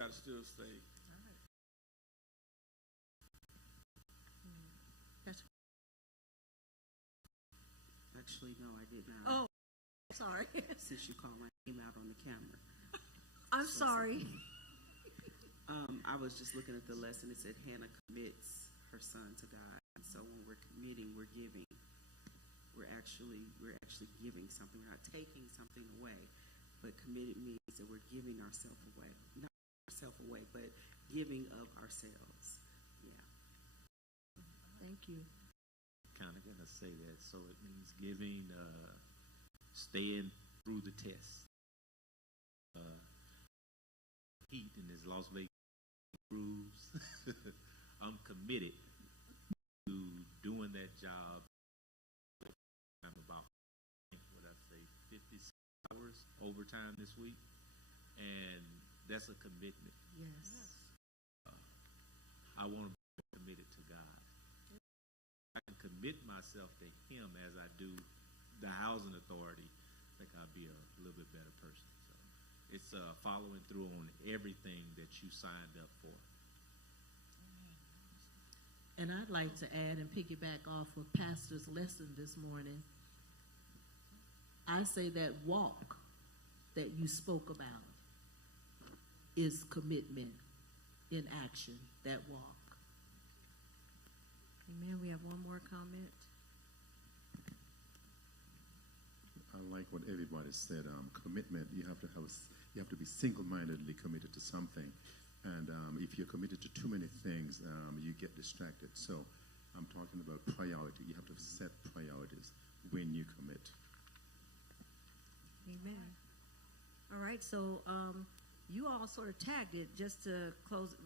Gotta still stay. That's Actually, no, I did not. oh, sorry. Since you called my name out on the camera. I'm sorry. I was just looking at the lesson. It said Hannah commits her son to God. And so when we're committing, we're giving. We're actually giving something. We're not taking something away. But committed means that we're giving ourselves away. Not ourselves away, but giving of ourselves. Yeah. Thank you. Kind of gonna say that. So it means giving, staying through the test. Heat in this Las Vegas cruise. I'm committed to doing that job. I'm about, what I say, 56 hours overtime this week, and that's a commitment. Yes. I want to be committed to God. I can commit myself to Him as I do the housing authority. I think I'll be a little bit better person. So it's following through on everything that you signed up for. And I'd like to add and piggyback off of Pastor's lesson this morning. I say that walk that you spoke about is commitment in action, that walk. Amen. We have one more comment. I like what everybody said. Commitment. You have to be single-mindedly committed to something, and if you're committed to too many things, you get distracted. So, I'm talking about priority. You have to set priorities when you commit. Amen. All right. So, you all sort of tagged it just to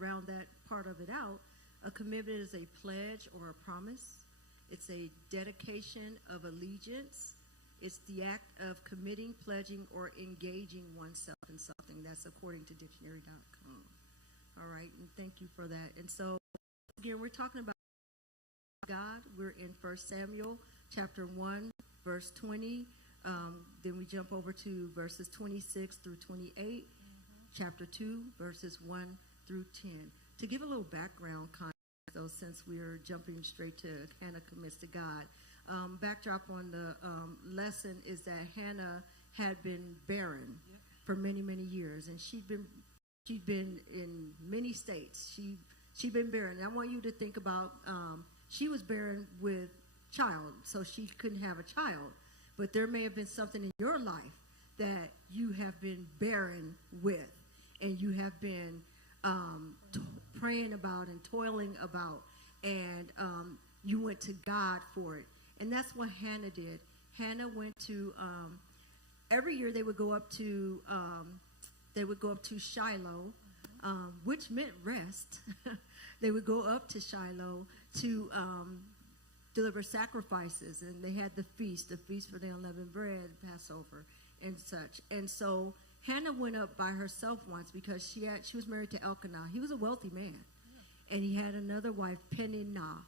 round that part of it out. A commitment is a pledge or a promise. It's a dedication of allegiance. It's the act of committing, pledging, or engaging oneself in something. That's according to dictionary.com. All right, and thank you for that. And so, again, we're talking about God. We're in 1 Samuel chapter 1, verse 20. Then we jump over to verses 26 through 28, chapter 2, verses 1 through 10. To give a little background context, though, since we're jumping straight to Hannah commits to God, backdrop on the lesson is that Hannah had been barren for many, many years, and she'd been in many states. She'd been barren. And I want you to think about she was barren with child, so she couldn't have a child. But there may have been something in your life that you have been barren with, and you have been praying about and toiling about, and you went to God for it. And that's what Hannah did. Hannah went to every year they would go up to Shiloh, which meant rest. They would go up to Shiloh to deliver sacrifices, and they had the feast for the unleavened bread, Passover, and such. And so Hannah went up by herself once because she was married to Elkanah. He was a wealthy man, and he had another wife, Peninnah,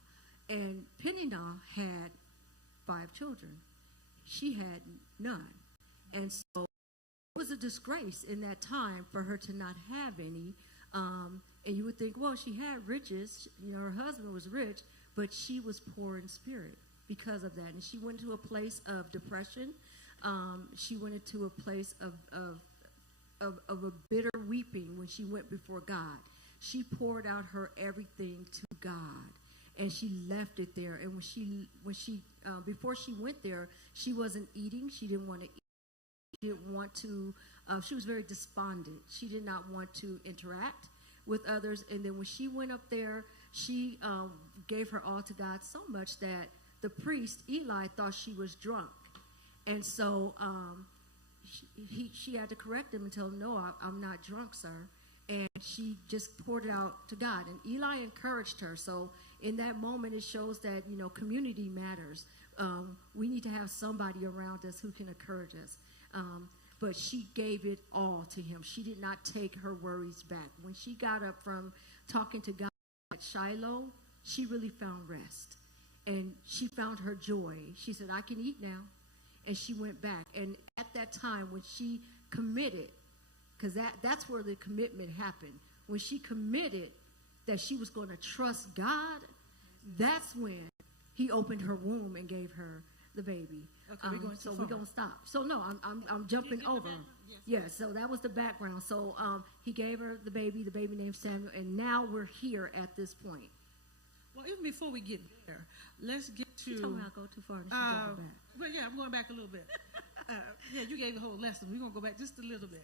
and Peninnah had 5 children. She had none. And so it was a disgrace in that time for her to not have any. And you would think, well, she had riches. Her husband was rich, but she was poor in spirit because of that. And she went to a place of depression. She went into a place of a bitter weeping when she went before God. She poured out her everything to God, and she left it there. And when she before she went there, she wasn't eating. She didn't want to eat. She didn't want to. She was very despondent. She did not want to interact with others. And then when she went up there, she gave her all to God so much that the priest Eli thought she was drunk, and so she had to correct him and tell him, "No, I'm not drunk, sir." And she just poured it out to God. And Eli encouraged her. So in that moment, it shows that, community matters. We need to have somebody around us who can encourage us. But she gave it all to him. She did not take her worries back. When she got up from talking to God at Shiloh, she really found rest. And she found her joy. She said, I can eat now. And she went back. And at that time, when she committed, because that's where the commitment happened. When she committed that she was going to trust God, that's when he opened her womb and gave her the baby. Okay, we're going so too we're far. gonna stop. So no, I'm jumping over. Yeah, so that was the background. So he gave her the baby named Samuel, and now we're here at this point. Well, even before we get there, let's get to. She told me I go too far, and she jumped back. Well, yeah, I'm going back a little bit. Yeah, you gave the whole lesson. We're going to go back just a little bit.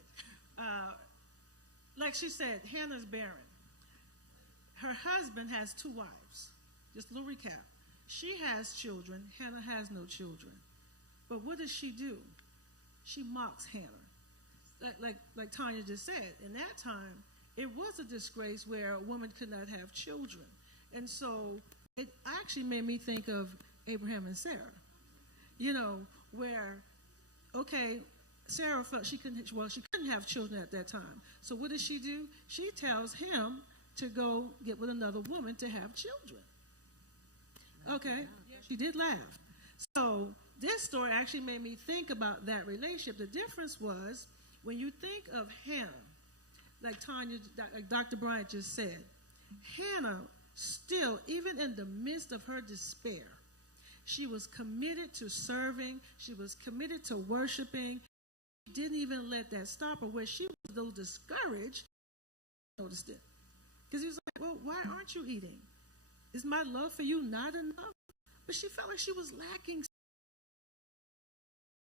Like she said, Hannah's barren. Her husband has 2 wives. Just a little recap. She has children. Hannah has no children. But what does she do? She mocks Hannah. Like Tanya just said, in that time, it was a disgrace where a woman could not have children. And so it actually made me think of Abraham and Sarah. You know, where, okay, Sarah felt she couldn't have children at that time. So what does she do? She tells him to go get with another woman to have children. Okay, she did laugh. So this story actually made me think about that relationship. The difference was, when you think of Hannah, like Dr. Bryant just said, Hannah still, even in the midst of her despair, she was committed to serving. She was committed to worshiping. She didn't even let that stop her. Where she was though discouraged, noticed it. Because he was like, well, why aren't you eating? Is my love for you not enough? But she felt like she was lacking.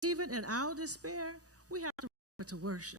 Even in our despair, we have to remember to worship.